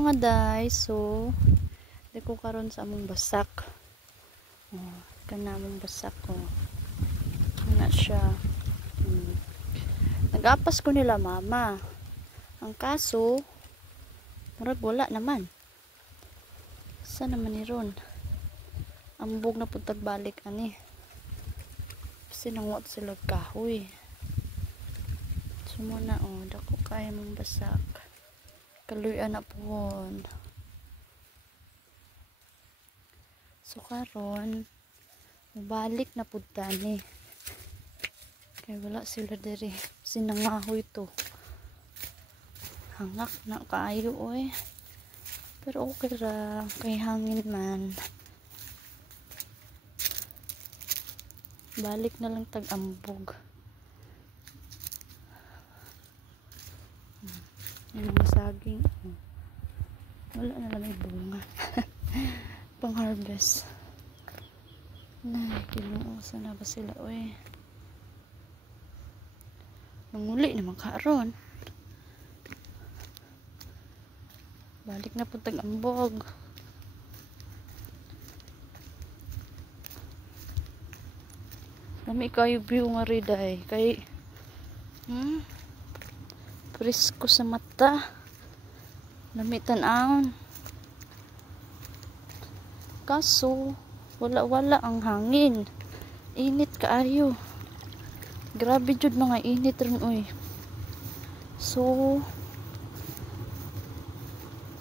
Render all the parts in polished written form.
mga day, so dako karon sa among basak. Kana among basak ko. Ana siya. Nag-apas ko nila mama. Ang kaso, murag wala naman. Sa naman ni ron? Ambog na pud tagbalik ani. Sinangot sila kahoy. Sumuna dako kay mong basak. Kaluyan na pohon. So karon mabalik na pud tani. Kay wala sila diri. Sinangahoy to. Hangak na kaayo oy. Pero okay ra kay hangin man. Balik na lang tag-ambog. Yan ang saging. Wala na lang may bunga. Pang harvest. Kinuo. Sana ba sila oy? Manguli naman karon. Balik na po tag-ambog. Lami kayo view nga riday. Kay presko sa mata. Lami tan-aon. Kaso wala ang hangin. Init kaayo. Grabe jud mga init ron oy. So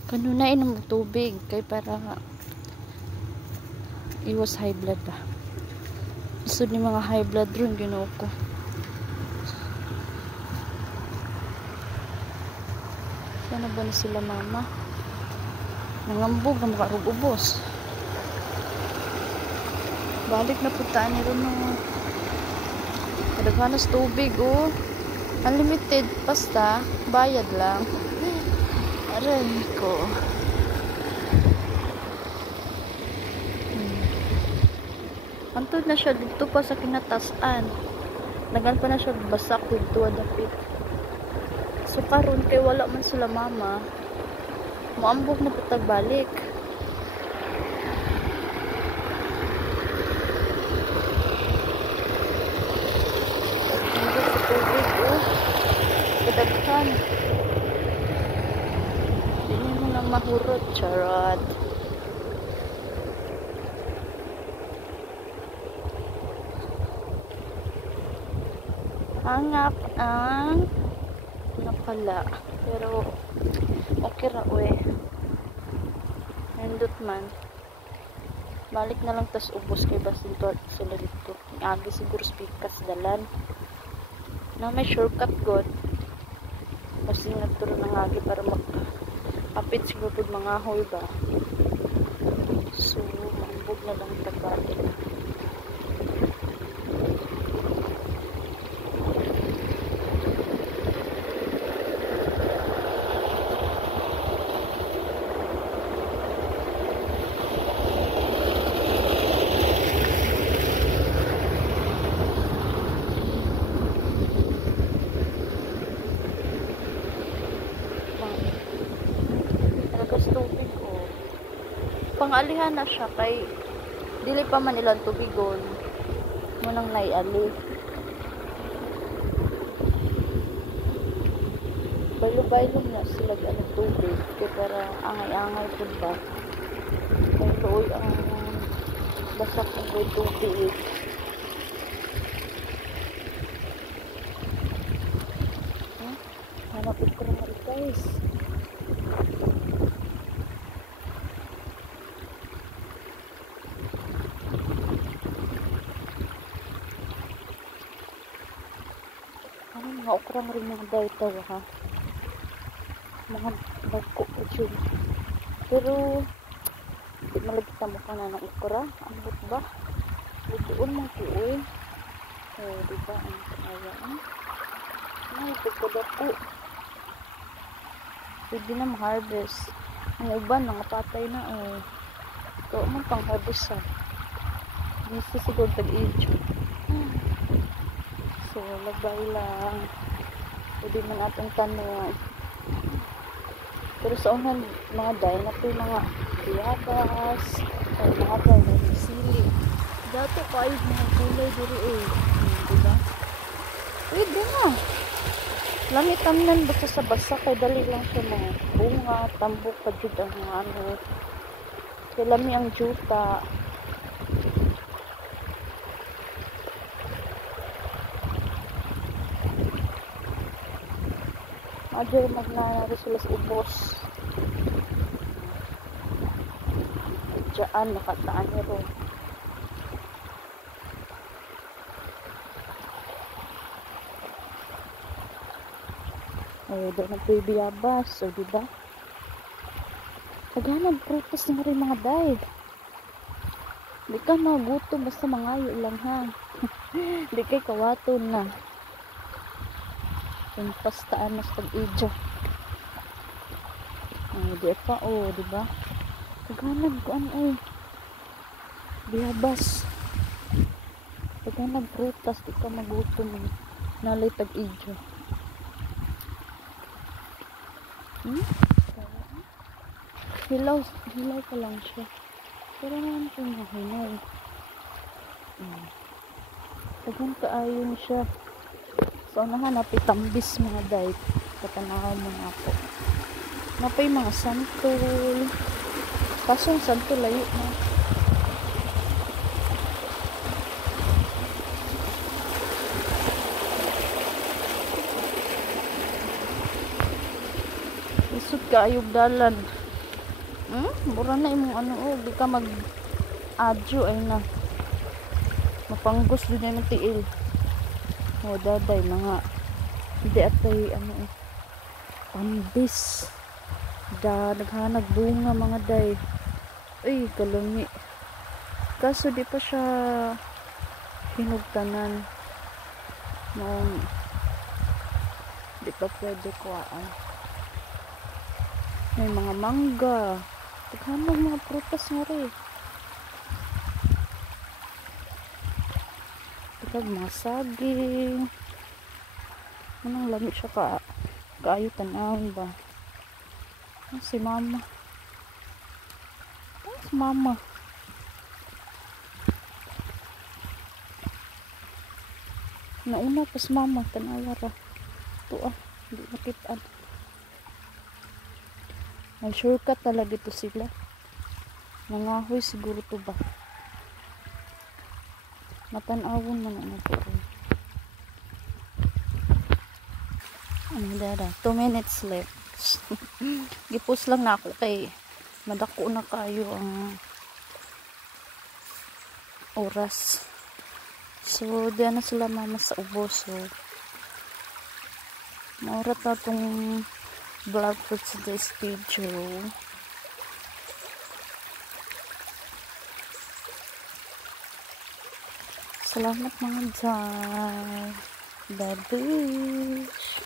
kanunain ang tubig kay para iwas high blood ba. Gusto ni mga high blood ron Ginoo ko. Sana ba na sila mama? Nangambog na makarug ubos. Balik na puntaan ni ron no. Kadaghanas tubig unlimited basta bayad lang. Aray ko. Antod na siya dito pa sa kinatasan. Nagan pa na siya basak dito adapit. So karon kay wala man sila mama. Moambog na putag balik. Kadaghan. Hindi mo lang mahurot, charot. Hangap ang napala. Pero okay ra nindot man. Balik na lang tas ubos kay basin to sila dito. Agi siguro spikas dalan. Na may shortcut god. Kasi nagturo ng agi para makapit siguro pud mga hoy ba. So mambog na lang tagbalik. Tubig pangalihan na siya kay dili pa man ilang tubigon munang naiali baylo-baylo na sila ang tubig kaya para angay-angay po ba kaya tuoy ang basak ng tubig hanapin ko naman guys. Mga okra mo rin mga daitaw ha. Mga bagko o dyan. Pero di malagita mo ka na ng okra. Ambot ba? Lutuon mo ko diba ang panayaan. Ay, pagkadako. Pwede na ma-harvest. Ang uban, patay na ito man pang harvest ha. Hindi siguro tag-age. So, lagbay lang. Pwede man atong tanong. Pero sa unan mga day na po mga biyabas ay mga day na sili. Dato kayo mga kulay diri eh. Diba? Pwede na. Langit tamnan basta sa basa kay dali lang siya mga bunga, tambok pa jud ang mga ano. Kay lami ang juta. Adyo magnanari sila sa ubos. Diyan nakataan nyo. Ay, doon na po yung biyabas. So, diba? Naghanap prutas na rin mga day. Di ka magutom basta mangayo lang ha. Di kay kawaton na. Yung pastaan mas pag-idyo. Ay, di pa o, diba? Naghanap ko ano ay. Biyabas. Naghanap prutas. Di ka magutom. Nalay pag-idyo. Hilaw pa lang siya. Pero naman ito mahinay. Tagan kaayon siya. So, nahanap itambis mga day. Katanaw mo nga po. Napay mga santol. Kaso yung santol layo na. Isot ka ayog dalan. Mura na imong ano di ka mag adyo ay na. Mapanggos din na yung tiil. O daday mga hindi atay ano tambis. Naghanag bunga mga day. Uy, kalungi. Kaso di pa siya hinugtanan. Noong di pa pwede kuhaan. May mga mangga. Naghanag mga prutas nga rin. Naghanag mga saging. Anong lamit siya kaayo tanawin ba? Si mama. Si mama. Nauna pa si mama. Tanawara. Ito hindi nakitaan. May shortcut talaga ito sila. Nangahoy siguro to ba? Matanawon man ano po. Ano dara? 2 minutes left. Gipos lang na ako kay madako na kayo ang oras. So, diyan na sila mama sa ubos. So, maurat na itong vlog for today's video. Salamat mga dyan. Bye-bye.